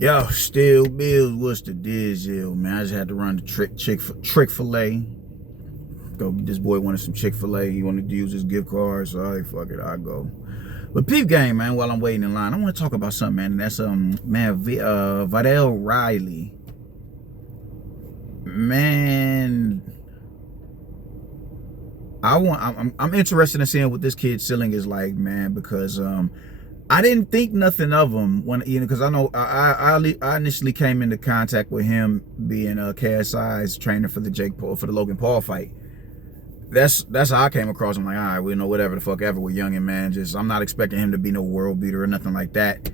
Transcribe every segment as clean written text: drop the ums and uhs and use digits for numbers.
Yo, still bills, what's the deal, man? I just had to run the Chick-fil-A. Go, this boy wanted some Chick-fil-A. He wanted to use his gift card, so I fuck it, I'll go. But peep game, man, while I'm waiting in line, I want to talk about something, man. And that's Viddal Riley. Man, I'm interested in seeing what this kid's ceiling is like, man, because I didn't think nothing of him when, because I know I initially came into contact with him being a KSI's trainer for the Logan Paul fight. That's how I came across him. Like, all right, we know whatever the fuck ever with youngin', man. Just I'm not expecting him to be no world beater or nothing like that.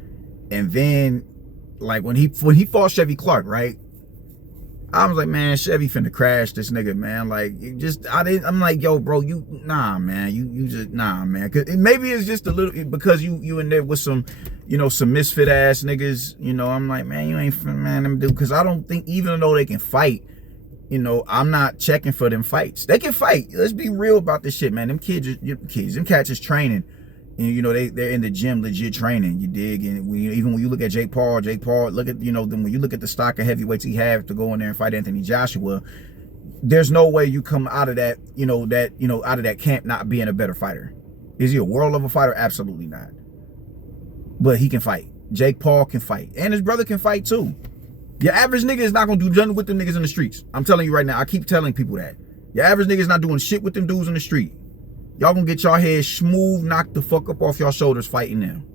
And then, like when he fought Chevy Clark, right? I was like, man, Chevy finna crash this nigga, man. Like, I'm like, yo, bro, nah, man, you just, nah, man. Cause maybe it's just a little, because you in there with some, some misfit ass niggas, I'm like, man, you ain't, man, them dude. Cause I don't think, even though they can fight, I'm not checking for them fights. They can fight. Let's be real about this shit, man. Them them cats is training. And, they're in the gym, legit training. You dig? And even when you look at Jake Paul, look at, when you look at the stock of heavyweights he had to go in there and fight Anthony Joshua, there's no way you come out of that, out of that camp not being a better fighter. Is he a world level fighter? Absolutely not. But he can fight. Jake Paul can fight. And his brother can fight too. Your average nigga is not gonna do nothing with them niggas in the streets. I'm telling you right now. I keep telling people that. Your average nigga is not doing shit with them dudes in the street. Y'all gonna get y'all head smooth, knocked the fuck up off y'all shoulders fighting them.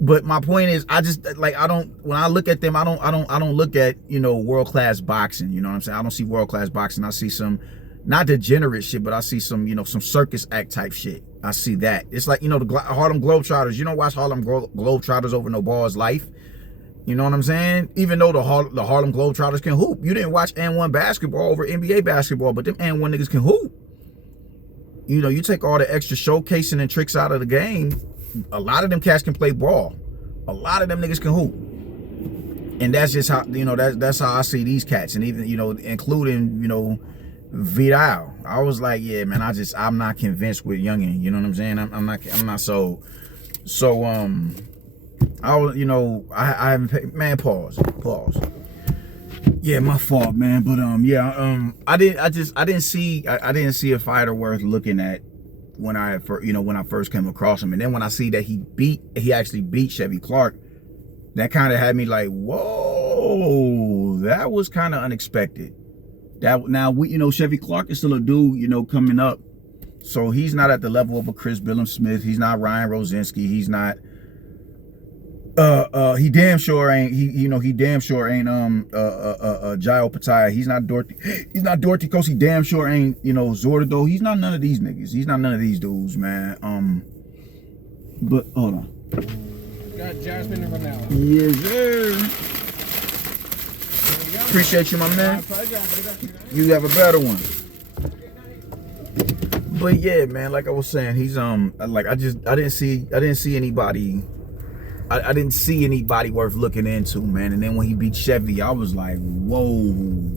But my point is, I just when I look at them, I don't look at, world-class boxing. You know what I'm saying? I don't see world-class boxing. I see some, not degenerate shit, but I see some, some circus act type shit. I see that. It's like, the Harlem Globetrotters. You don't watch Harlem Globetrotters over no ball's life. You know what I'm saying? Even though the Harlem Globetrotters can hoop. You didn't watch N1 basketball over NBA basketball, but them N1 niggas can hoop. You take all the extra showcasing and tricks out of the game, a lot of them cats can play ball. A lot of them niggas can hoop. And that's just how, that's how I see these cats. And even, including, Viddal. I was like, yeah, man, I'm not convinced with youngin'. You know what I'm saying? I'm not so, I was, I haven't paid, man, pause. Yeah, my fault, man. But I didn't see a fighter worth looking at when I first came across him. And then when I see that he actually beat Chevy Clark, that kind of had me like, whoa, that was kind of unexpected. Now Chevy Clark is still a dude, coming up. So he's not at the level of a Chris Billam-Smith. He's not Ryan Rosinski. He's not he damn sure ain't Jairo Pataya. He's not Dorothy Coast. He damn sure ain't Zordo. He's not none of these niggas. He's not none of these dudes, man. But hold on. Got Jasmine and Ronaldo. Yes, sir. Appreciate you, my man. You have a better one. But yeah, man, like I was saying, he's like I didn't see anybody. I didn't see anybody worth looking into, man. And then when he beat Chevy, I was like, whoa.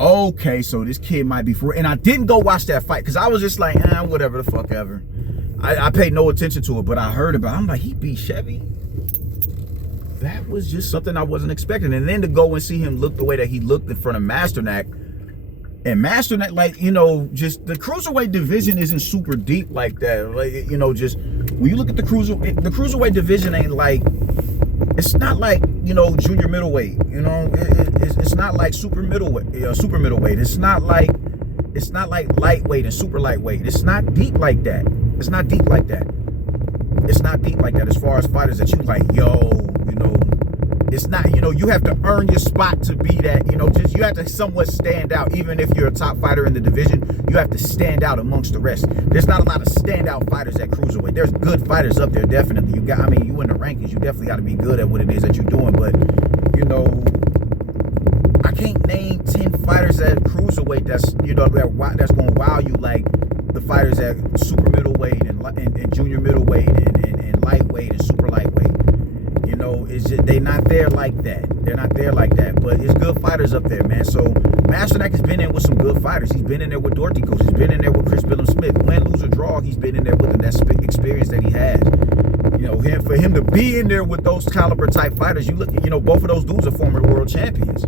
Okay, so this kid might be for real. And I didn't go watch that fight because I was just like, whatever the fuck ever. I paid no attention to it, but I heard about it. I'm like, he beat Chevy? That was just something I wasn't expecting. And then to go and see him look the way that he looked in front of Masternak. And Masternak, like, just the cruiserweight division isn't super deep like that. Like, just when you look at the cruiserweight division ain't like, it's not like, junior middleweight. It's not like super middleweight. It's not like lightweight and super lightweight. It's not deep like that. It's not deep like that as far as fighters that you like, it's not, you have to earn your spot to be that, just you have to somewhat stand out. Even if you're a top fighter in the division, you have to stand out amongst the rest. There's not a lot of standout fighters at cruiserweight. There's good fighters up there, definitely. You in the rankings, you definitely got to be good at what it is that you're doing. But, I can't name 10 fighters at cruiserweight that's going to wow you like the fighters at super middleweight and junior middleweight and lightweight and super lightweight. It's just, they're not there like that. But it's good fighters up there, man. So Masternak has been in with some good fighters. He's been in there with Dorothy Coast. He's been in there with Chris Billam-Smith. Win, lose, or draw, he's been in there with them. That experience that he has. for him to be in there with those caliber type fighters, you look at, both of those dudes are former world champions.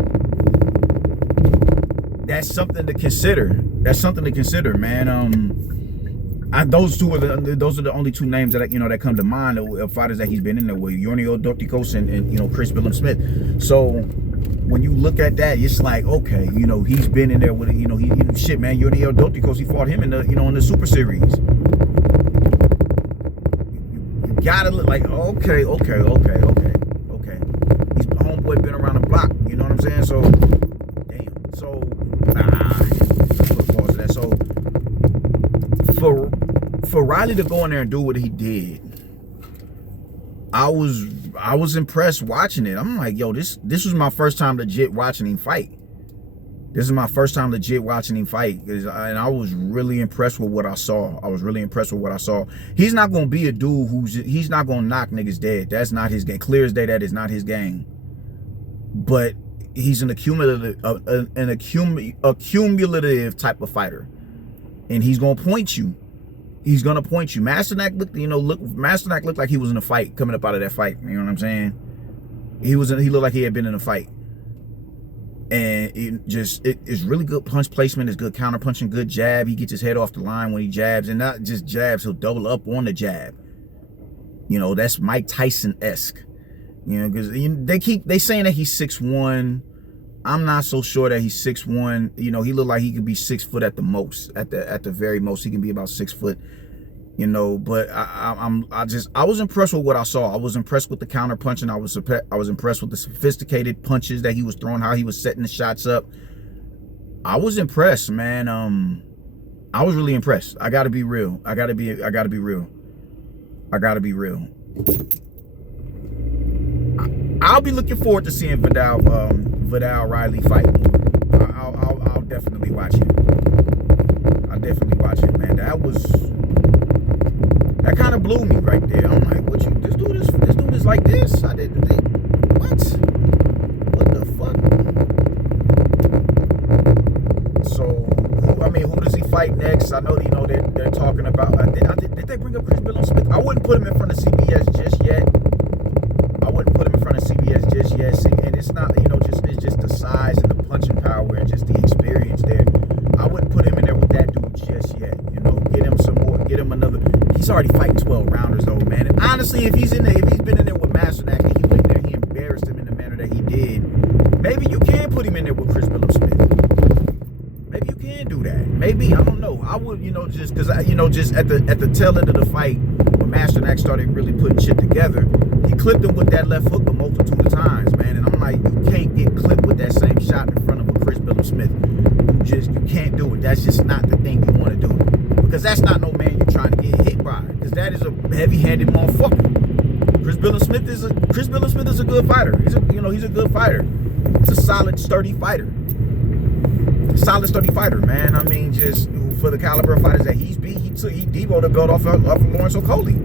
That's something to consider. That's something to consider, man. Those are the only two names that that come to mind of fighters that he's been in there with, Yornio Dorticos and Chris Billum Smith. So when you look at that, it's like, okay, he's been in there with it. Shit, man, Yornio Dorticos, he fought him in the in the Super Series. You gotta look like, okay. He's homeboy been around the block. You know what I'm saying? So, damn. So, pause that. So, for Riley to go in there and do what he did, I was impressed watching it. I'm like, yo, this was my first time legit watching him fight. This is my first time legit watching him fight, and I was really impressed with what I saw. He's not gonna be a dude he's not gonna knock niggas dead. That's not his game. Clear as day, that is not his game. But he's an accumulative type of fighter, and he's gonna point you. He's gonna point you. Masternak looked like he was in a fight coming up out of that fight. You know what I'm saying? He looked like he had been in a fight. And it's really good punch placement. It's good counter punching, good jab. He gets his head off the line when he jabs, and not just jabs, he'll double up on the jab. That's Mike Tyson-esque. Because they saying that he's 6'1". I'm not so sure that he's 6'1". He looked like he could be 6 foot at the most. At the very most, he can be about 6 foot. But I was impressed with what I saw. I was impressed with the counter punching. I was impressed with the sophisticated punches that he was throwing, how he was setting the shots up. I was impressed, man. I was really impressed. I gotta be real. I gotta be real. I'll be looking forward to seeing Viddal Riley fight. I'll definitely watch it. Man. That kind of blew me right there. I'm like, this dude is like this? What the fuck? So, who does he fight next? I know, they're talking about, did they bring up Chris Billum Smith? I wouldn't put him in front of CBS just yet. And it's not, it's just the size and the punching power and just the experience there. I wouldn't put him in there with that dude just yet. Get him some more, get him another. He's already fighting 12 rounders though, man. And honestly, if he's been in there with Masternak and he went there, he embarrassed him in the manner that he did, maybe you can put him in there with Chris Billum Smith. Maybe you can do that. Maybe, I don't know. I would, just because just at the tail end of the fight, when Masternak started really putting shit together, he clipped him with that left hook a multitude of times, man. And I'm like, you can't get clipped with that same shot in front of a Chris Billum Smith. You can't do it. That's just not the thing you want to do. Because that's not no man you're trying to get hit by. Because that is a heavy-handed motherfucker. Chris Billum Smith is a good fighter. He's a good fighter. He's a solid, sturdy fighter. Man. Just for the caliber of fighters that he's beat, he devoted the belt off of Lawrence Okolie.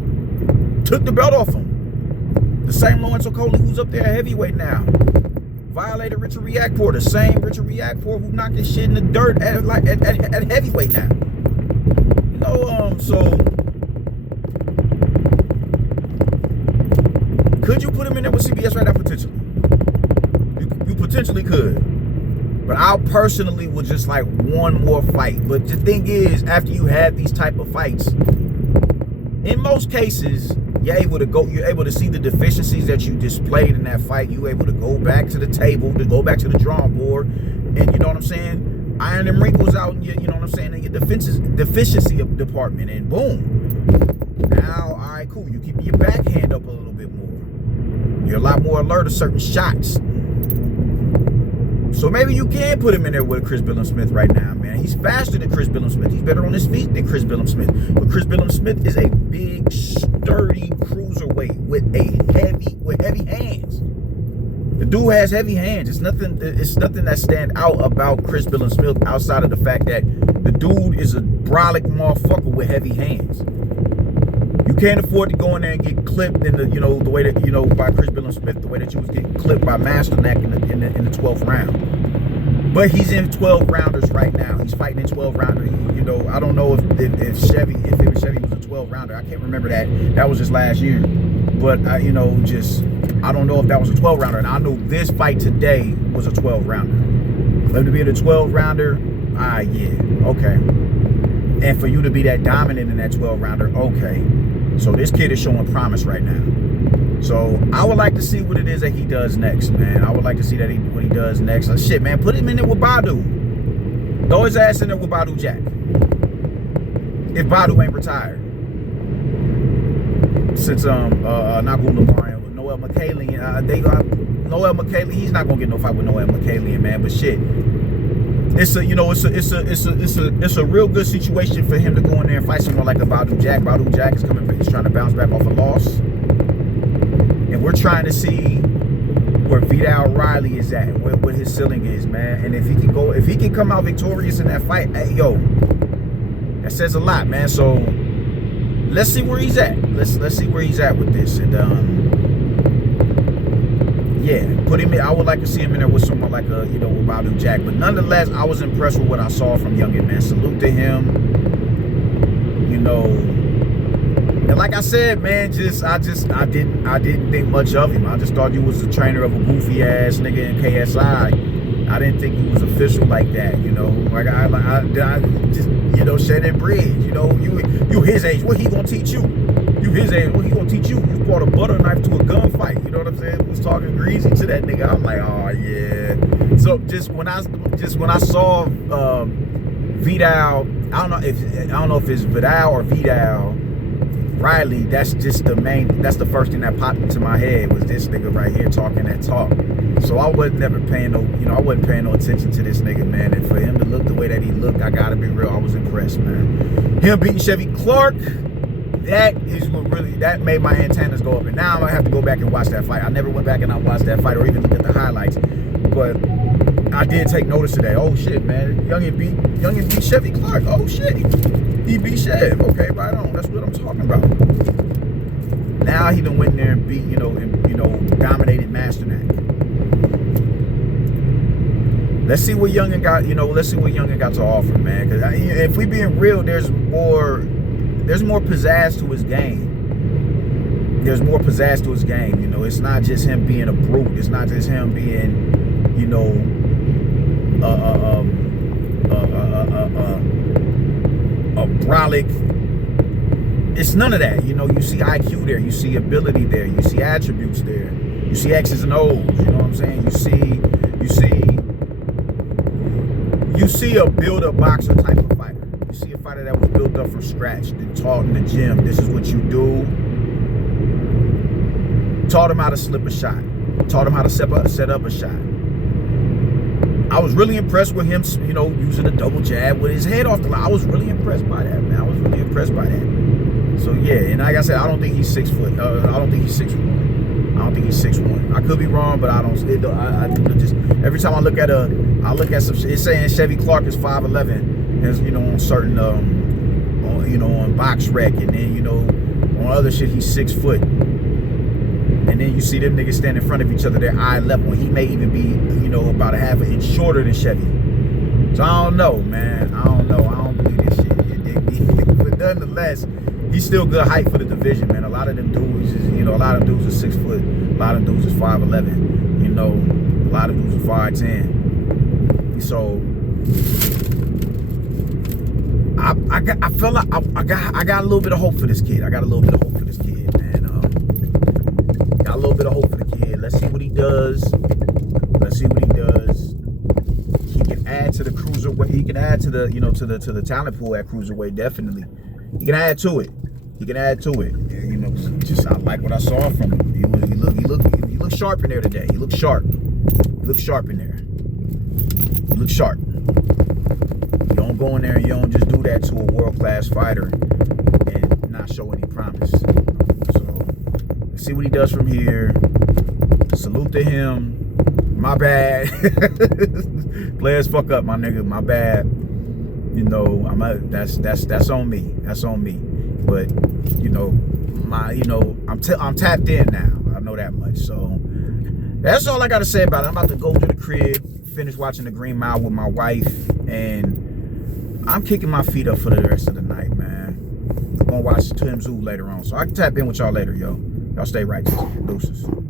Took the belt off him. The same Lawrence Okolie who's up there at heavyweight now. Violated Richard Riakporhe, the same Richard Riakporhe who knocked his shit in the dirt at heavyweight now. So could you put him in there with CBS right now? Potentially. You potentially could. But I personally would just like one more fight. But the thing is, after you have these type of fights, in most cases, you're able to see the deficiencies that you displayed in that fight. You're able to go back to the table, to go back to the drawing board, and you know what I'm saying? Iron them wrinkles out in your, in your deficiency department, and boom. Now, all right, cool. You keep your backhand up a little bit more. You're a lot more alert of certain shots. So maybe you can put him in there with Chris Billum Smith right now, man. He's faster than Chris Billum Smith. He's better on his feet than Chris Billum Smith. But Chris Billum Smith is a big, sturdy cruiserweight with heavy hands. The dude has heavy hands. It's nothing that stand out about Chris Billum Smith outside of the fact that the dude is a brolic motherfucker with heavy hands. You can't afford to go in there and get clipped in the way that by Chris Billum Smith, the way that you was getting clipped by Masternak in the 12th round. But he's in 12 rounders right now. He's fighting in 12 rounders. I don't know if Chevy was a 12 rounder. I can't remember that. That was just last year. But I, you know, just I don't know if that was a 12-rounder. And I know this fight today was a 12-rounder. For him to be in a 12-rounder, yeah, okay. And for you to be that dominant in that 12-rounder, okay. So this kid is showing promise right now. So I would like to see what it is that he does next, man. I would like to see what he does next. Shit, man, put him in there with Badu. Throw his ass in there with Badu Jack. If Badu ain't retired. Since not going to Brian, Noel McKaylian, Noel McKaylian, he's not gonna get no fight with Noel McKaylian, man. But shit, it's a real good situation for him to go in there and fight someone like a Viddal Jack. Viddal Jack is he's trying to bounce back off a loss, and we're trying to see where Viddal Riley is at, what his ceiling is, man. And if he can come out victorious in that fight, hey, yo, that says a lot, man. So let's see where he's at. Let's see where he's at with this, and yeah, put him in. I would like to see him in there with someone like with Viddal Jack. But nonetheless, I was impressed with what I saw from Youngin, man. Salute to him. And like I said, man, I didn't think much of him. I just thought he was the trainer of a goofy ass nigga in KSI. I didn't think he was official like that, Like I just, share that bridge. You his age, what he gonna teach you? You his age, what he gonna teach you? You brought a butter knife to a gunfight. You know what I'm saying? Was talking greasy to that nigga. I'm like, oh yeah. So just when I saw Viddal, I don't know if it's Viddal or Viddal Riley. That's the first thing that popped into my head was this nigga right here talking that talk. So I wasn't paying no attention to this nigga, man. And for him to look the way that he looked, I gotta be real, I was impressed, man. Him beating Chevy Clark, that made my antennas go up. And now I'm gonna have to go back and watch that fight. I never went back and I watched that fight or even looked at the highlights. But I did take notice of that. Oh shit, man. Youngin beat Chevy Clark. Oh shit. He beat Chev. Okay, right on. That's what I'm talking about. Now he done went there and beat, dominated Masternak. Let's see what Youngin got, let's see what Youngin got to offer, man. Because if we being real, there's more pizzazz to his game. There's more pizzazz to his game, It's not just him being a brute. It's not just him being, a brolic. It's none of that. You see IQ there. You see ability there. You see attributes there. You see X's and O's. You know what I'm saying? You see a build-up boxer type of fighter. You see a fighter that was built up from scratch, then taught in the gym. This is what you do. Taught him how to slip a shot. Taught him how to set up a shot. I was really impressed with him, using a double jab with his head off the line. I was really impressed by that, man. I was really impressed by that. So yeah, and like I said, I don't think he's 6 foot. I don't think he's 6'1". I don't think he's 6'1". I could be wrong, but I don't. I just every time I look at some. It's saying Chevy Clark is 5'11", as on certain on box rec, and then on other shit he's 6 foot. And then you see them niggas stand in front of each other, they're eye level. And he may even be, about a half an inch shorter than Chevy. So I don't know, man. I don't believe this shit. But nonetheless, he's still good height for the division, man. A lot of them dudes is, a lot of dudes are 6 foot. A lot of dudes is 5'11". A lot of dudes are 5'10". So I feel like I got a little bit of hope for this kid. Got a little bit of hope for the kid. Let's see what he does. He can add to the cruiserweight. He can add to the to the talent pool at cruiserweight. Definitely, he can add to it. Just I like what I saw from him. He looked sharp in there today. He looked sharp. In there. He looked sharp. You don't go in there and you don't just do that to a world-class fighter and not show any promise. So let's see what he does from here. Salute to him. My bad. Players fuck up, my nigga. My bad. That's on me. That's on me. But I'm tapped in now. I know that much. So that's all I gotta say about it. I'm about to go to the crib, finish watching the Green Mile with my wife, and I'm kicking my feet up for the rest of the night, man. I'm gonna watch Tim Zoo later on. So I can tap in with y'all later, yo. Y'all stay righteous. Deuces.